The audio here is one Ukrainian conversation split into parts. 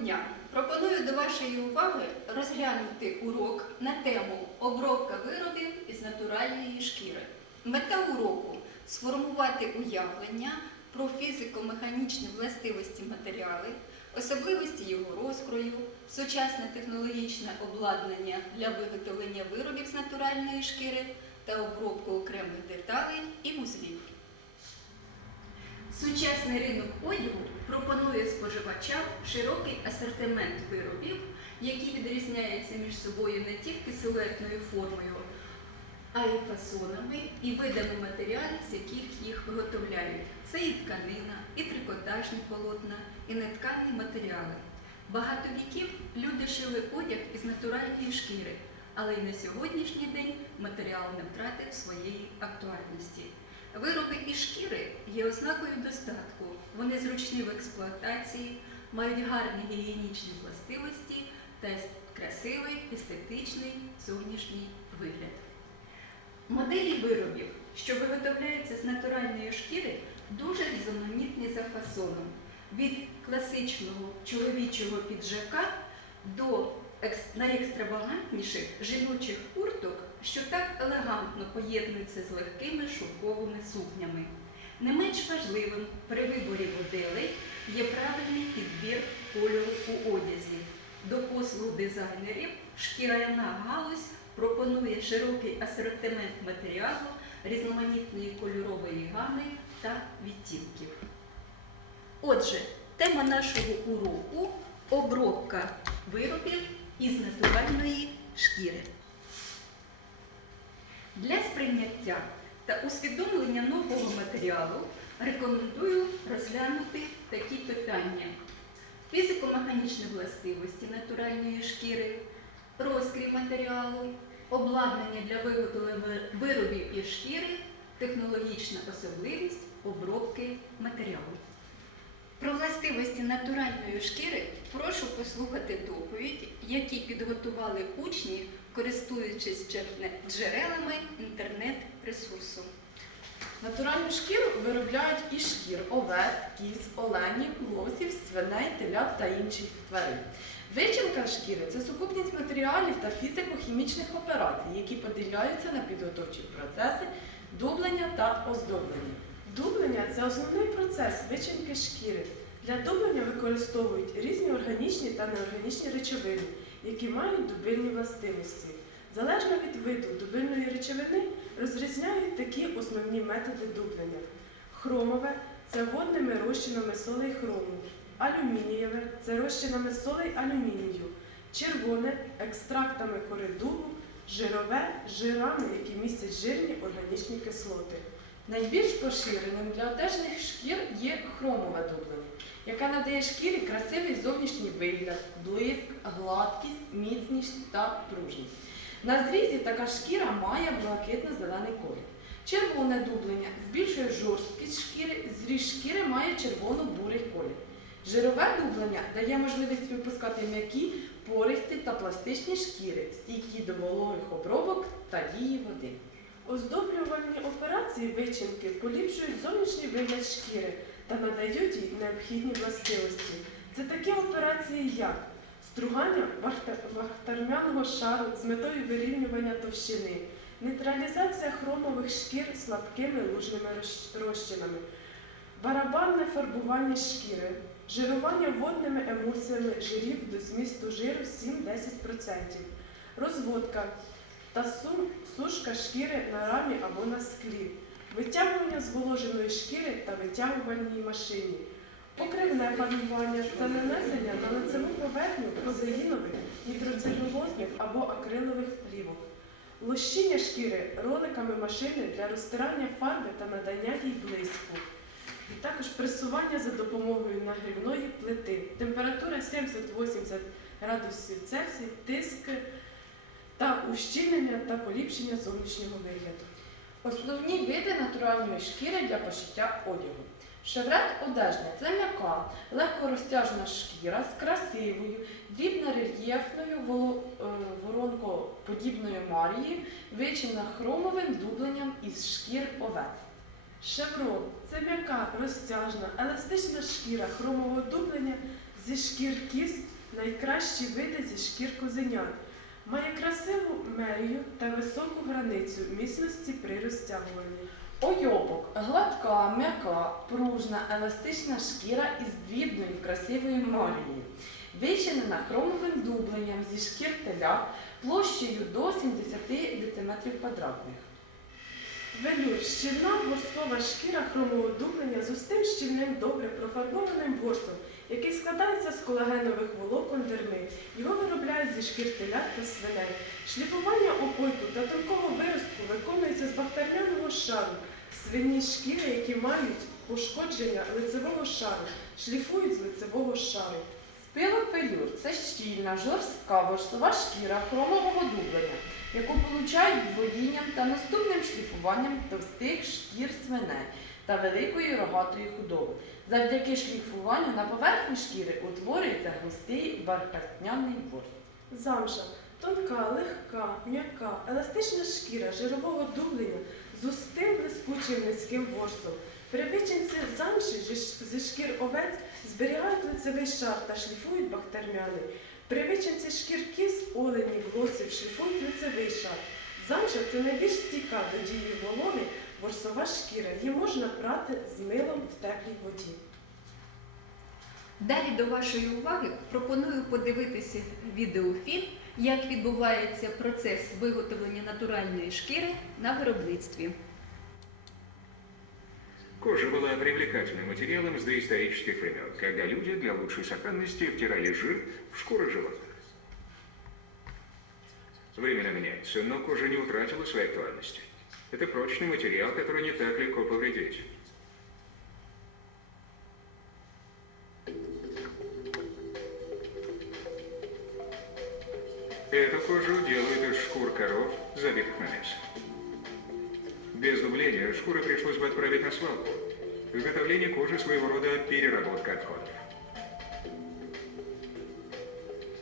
дня! Пропоную до вашої уваги розглянути урок на тему обробка виробів із натуральної шкіри. Мета уроку сформувати уявлення про фізико-механічні властивості матеріали, особливості його розкрою, сучасне технологічне обладнання для виготовлення виробів з натуральної шкіри та обробку окремих деталей і вузлів. Сучасний ринок одягу пропонує споживачам широкий асортимент виробів, які відрізняються між собою не тільки силуетною формою, а й фасонами і видами матеріалів, з яких їх виготовляють. Це і тканина, і трикотажні полотна, і неткані матеріали. Багато віків люди шили одяг із натуральної шкіри, але й на сьогоднішній день матеріал не втратив своєї актуальності. Вироби із шкіри є ознакою достатку. Вони зручні в експлуатації, мають гарні гігієнічні властивості та красивий естетичний зовнішній вигляд. Моделі виробів, що виготовляються з натуральної шкіри, дуже різноманітні за фасоном. Від класичного чоловічого піджака до найекстравагантніших жіночих курток, що так елегантно поєднуються з легкими шовковими сукнями. Не менш важливим при виборі моделей є правильний підбір кольору у одязі. До послуг дизайнерів шкіряна галузь пропонує широкий асортимент матеріалу, різноманітної кольорової гами та відтінків. Отже, тема нашого уроку обробка виробів із натуральної шкіри. Для сприйняття та усвідомлення нового матеріалу рекомендую розглянути такі питання: фізико-механічні властивості натуральної шкіри, розкрій матеріалу, обладнання для виготовлення виробів із шкіри, технологічна особливість обробки матеріалу. Властивості натуральної шкіри прошу послухати доповідь, які підготували учні, користуючись джерелами інтернет-ресурсу. Натуральну шкіру виробляють із шкір овець, кіз, оленів, лосів, свиней, телят та інших тварин. Вичинка шкіри це сукупність матеріалів та фізико-хімічних операцій, які поділяються на підготовчі процеси, дублення та оздоблення. Дублення це основний процес вичинки шкіри. Для дублення використовують різні органічні та неорганічні речовини, які мають дубильні властивості. Залежно від виду дубильної речовини розрізняють такі основні методи дублення. Хромове це водними розчинами солей хрому, алюмінієве це розчинами солей алюмінію, червоне екстрактами кори дубу, жирове жирами, які містять жирні органічні кислоти. Найбільш поширеним для одежних шкір є хромове дублення, надає шкірі красивий зовнішній вигляд, блиск, гладкість, міцність та пружність. На зрізі така шкіра має блакитно-зелений колір. Червоне дублення збільшує жорсткість шкіри, зріз шкіри має червоно-бурий колір. Жирове дублення дає можливість випускати м'які, пористі та пластичні шкіри, стійкі до вологих обробок та дії води. Оздоблювальні операції вичинки поліпшують зовнішній вигляд шкіри та надають їй необхідні властивості. Це такі операції, як стругання вахта- вахтармяного шару з метою вирівнювання товщини, нейтралізація хромових шкір слабкими лужними розчинами, барабанне фарбування шкіри, жирування водними емульсіями жирів до змісту жиру 7-10%, розводка та су- сушка шкіри на рамі або на склі, витягування зволоженої шкіри та витягувальній машині, покривне фарбування та нанесення на лицеву поверхню прозеїнових, нітроцелюлозних або акрилових плівок, лощіння шкіри роликами машини для розтирання фарби та надання їй блиску. Також пресування за допомогою нагрівної плити. Температура 70-80 градусів Цельсія, тиск та ущільнення та поліпшення зовнішнього вигляду. Основні види натуральної шкіри для пошиття одягу. Шеврет одежний це м'яка, легкорозтяжна шкіра з красивою, дрібно-рельєфною е, воронкоподібною марією, вичина хромовим дубленням із шкір овець. Шеврон це м'яка, розтяжна, еластична шкіра хромового дублення зі шкір кіз найкращі види зі шкір козенят. Має красиву мерію та високу границю міцності при розтягуванні. Ойобок гладка, м'яка, пружна, еластична шкіра із дрібною красивою марією, вичинена хромовим дубленням зі шкір теля площею до 70 дм квадратних. Велюр щільна ворсова шкіра хромового дублення з густим щільним добре профарбованим ворсом, який складається з колагенових волокон дерми. Його виробляють зі шкір телят та свиней. Шліфування опойку та тонкого виростку виконується з бактеріального шару. Свині шкіри, які мають пошкодження лицевого шару, шліфують з лицевого шару. Спилок велюр це щільна, жорстка ворсова шкіра хромового дублення, яку получають двоїнням та наступним шліфуванням товстих шкір свиней та великої рогатої худоби. Завдяки шліфуванню на поверхні шкіри утворюється густий бархатняний ворс. Замша тонка, легка, м'яка, еластична шкіра жирового дублення з густим блискучим низьким ворсом. При вичинці замші зі- шкір овець зберігають лицевий шар та шліфують бактермяни. При вичинці шкір кіз, оленів, лосів шліфують лицевий шар. Замша це найбільш стійка до дії вологи ворсова шкіра. Її можна прати з милом в теплій воді. Далі до вашої уваги пропоную подивитися відеофільм, як відбувається процес виготовлення натуральної шкіри на виробництві. Кожа была привлекательным материалом с доисторических времен, когда люди для лучшей сохранности втирали жир в шкуры животных. Времена меняются, но кожа не утратила своей актуальности. Это прочный материал, который не так легко повредить. Эту кожу делают из шкур коров, забитых на мясо. Без дубления шкуры пришлось бы отправить на свалку. Изготовление кожи своего рода переработка отходов.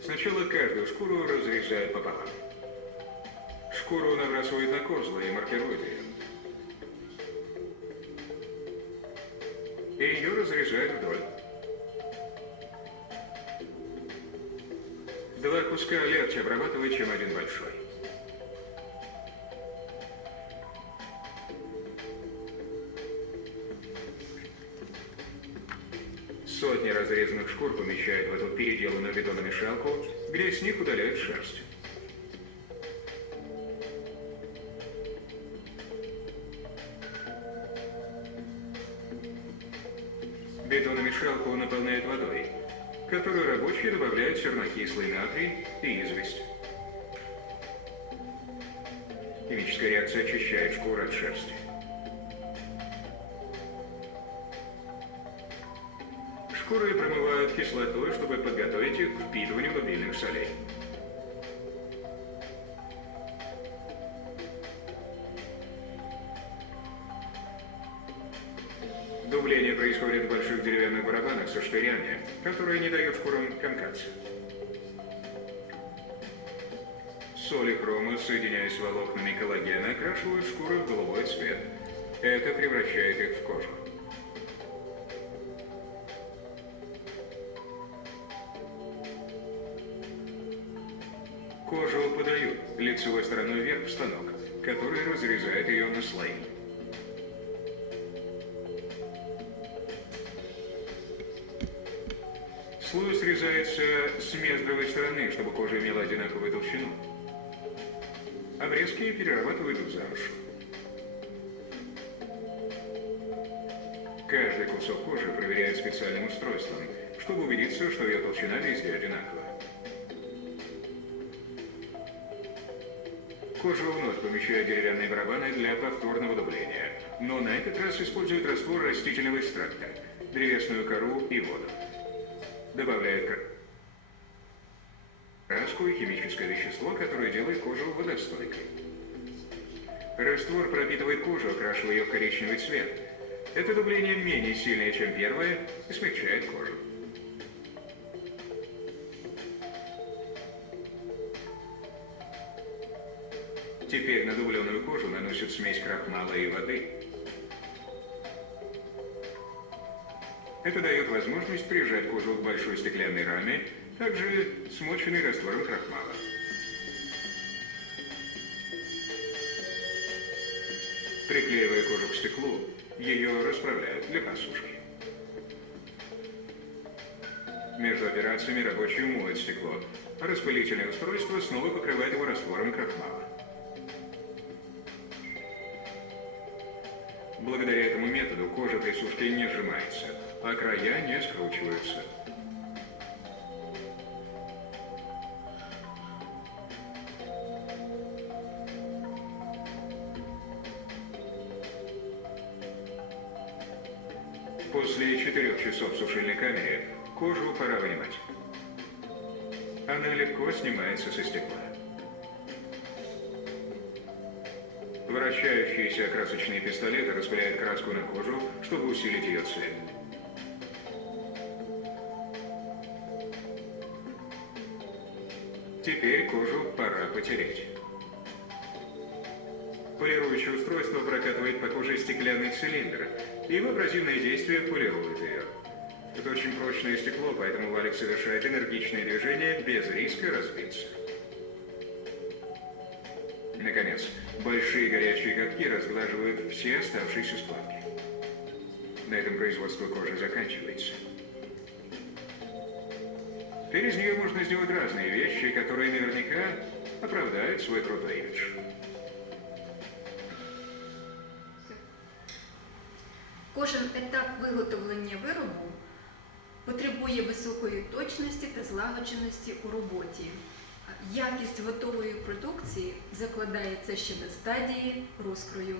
Сначала каждую шкуру разрезают пополам. Шкуру набрасывают на козлы и маркируют ее. И ее разрезают вдоль. Два куска легче обрабатывать, чем один большой. Сотни разрезанных шкур помещают в эту переделанную бетономешалку, где с них удаляют шерсть. Сернокислый натрий и известь. Химическая реакция очищает шкуру от шерсти. Шкуры промывают кислотой, чтобы подготовить их к впитыванию дубильных солей. Дубление происходит в больших деревянных барабанах со штырями, которые не дают шкурам комкаться. Соли хрома, соединяясь волокнами коллагена, окрашивают шкуры в голубой цвет. Это превращает их в кожу. Кожу подают лицевой стороной вверх в станок, который разрезает ее на слои. Слой срезается с междровой стороны, чтобы кожа имела одинаковую толщину. Обрезки перерабатывают в замшу. Каждый кусок кожи проверяют специальным устройством, чтобы убедиться, что ее толщина везде одинакова. Кожу вновь помещают деревянные барабаны для повторного дубления, но на этот раз используют раствор растительного экстракта, древесную кору и воду. Добавляют и химическое вещество, которое делает кожу водостойкой. Раствор пропитывает кожу, окрашивая ее в коричневый цвет. Это дубление менее сильное, чем первое, и смягчает кожу. Теперь на дубленную кожу наносят смесь крахмала и воды. Это дает возможность прижать кожу к большой стеклянной раме, также смоченной раствором крахмала. Приклеивая кожу к стеклу, ее расправляют для просушки. Между операциями рабочий моет стекло, а распылительное устройство снова покрывает его раствором крахмала. Благодаря этому методу кожа при сушке не сжимается, а края не скручиваются. Камере кожу пора вынимать. Она легко снимается со стекла. Вращающиеся красочные пистолеты распыляют краску на кожу, чтобы усилить ее цвет. Теперь кожу пора потереть. Полирующее устройство прокатывает по коже стеклянный цилиндр, и в абразивное действие полирует ее. Это очень прочное стекло, поэтому валик совершает энергичные движения без риска разбиться. Наконец, большие горячие катки разглаживают все оставшиеся складки. На этом производство кожи заканчивается. Теперь из нее можно сделать разные вещи, которые наверняка оправдают свой крутой имидж. Кожен етап виготовлення виробу потребує високої точності та злагодженості у роботі. Якість готової продукції закладається ще на стадії розкрою.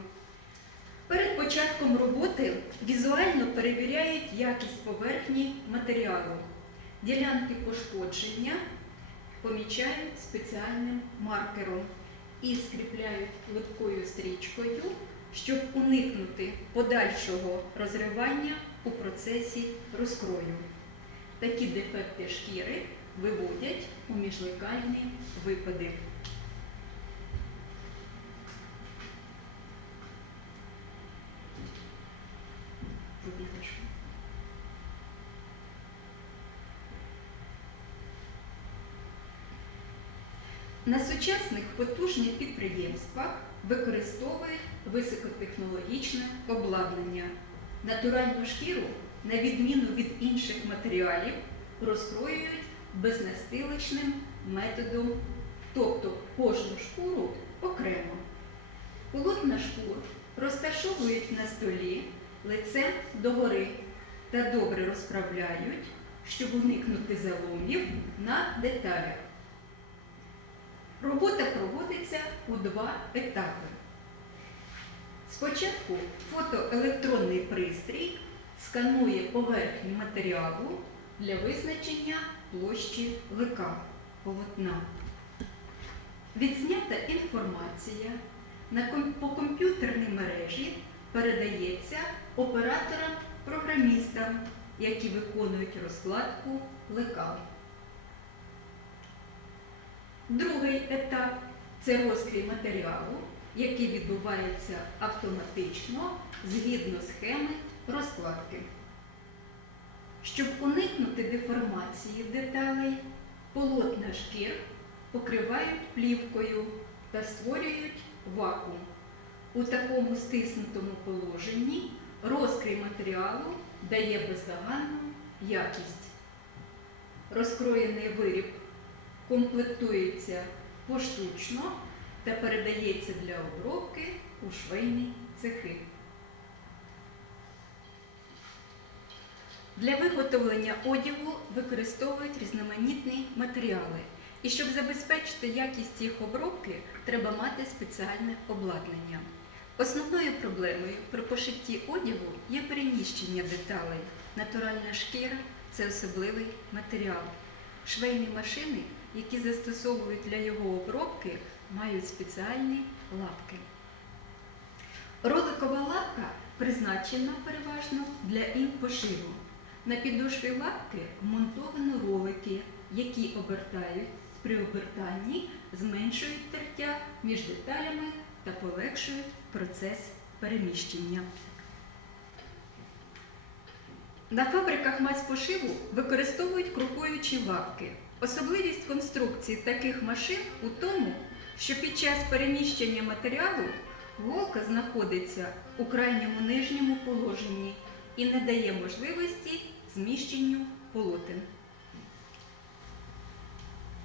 Перед початком роботи візуально перевіряють якість поверхні матеріалу. Ділянки пошкодження помічають спеціальним маркером і скріпляють липкою стрічкою, щоб уникнути подальшого розривання у процесі розкрою. Такі дефекти шкіри виводять у міжлекальні випади. На сучасних потужних підприємствах використовують високотехнологічне обладнання. Натуральну шкіру, на відміну від інших матеріалів, розкроюють безнастилочним методом, тобто кожну шкуру окремо. Полотна шкур розташовують на столі лицем догори та добре розправляють, щоб уникнути заломів на деталях. Робота проводиться у два етапи. Спочатку фотоелектронний пристрій сканує поверхню матеріалу для визначення площі лика полотна. Відзнята інформація по комп'ютерній мережі передається операторам-програмістам, які виконують розкладку лекал. Другий етап це розкрій матеріалу, який відбувається автоматично згідно схеми розкладки. Щоб уникнути деформації деталей, полотна шкір покривають плівкою та створюють вакуум. У такому стиснутому положенні розкрій матеріалу дає бездоганну якість. Розкроєний виріб комплектується поштучно та передається для обробки у швейні цехи. Для виготовлення одягу використовують різноманітні матеріали. І щоб забезпечити якість їх обробки, треба мати спеціальне обладнання. Основною проблемою при пошитті одягу є переміщення деталей. Натуральна шкіра це особливий матеріал. Швейні машини, які застосовують для його обробки, мають спеціальні лапки. Роликова лапка призначена переважно для інпошиву. На підошві лапки вмонтовано ролики, які обертають при обертанні, зменшують тертя між деталями та полегшують процес переміщення. На фабриках мазь-пошиву використовують крокуючі лапки. Особливість конструкції таких машин у тому, що під час переміщення матеріалу голка знаходиться у крайньому нижньому положенні і не дає можливості зміщенню полотен.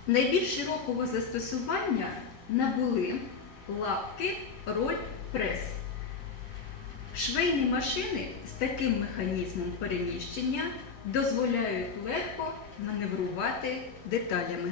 Найбільш широкого застосування набули лапки роль прес. Швейні машини з таким механізмом переміщення дозволяють легко маневрувати деталями.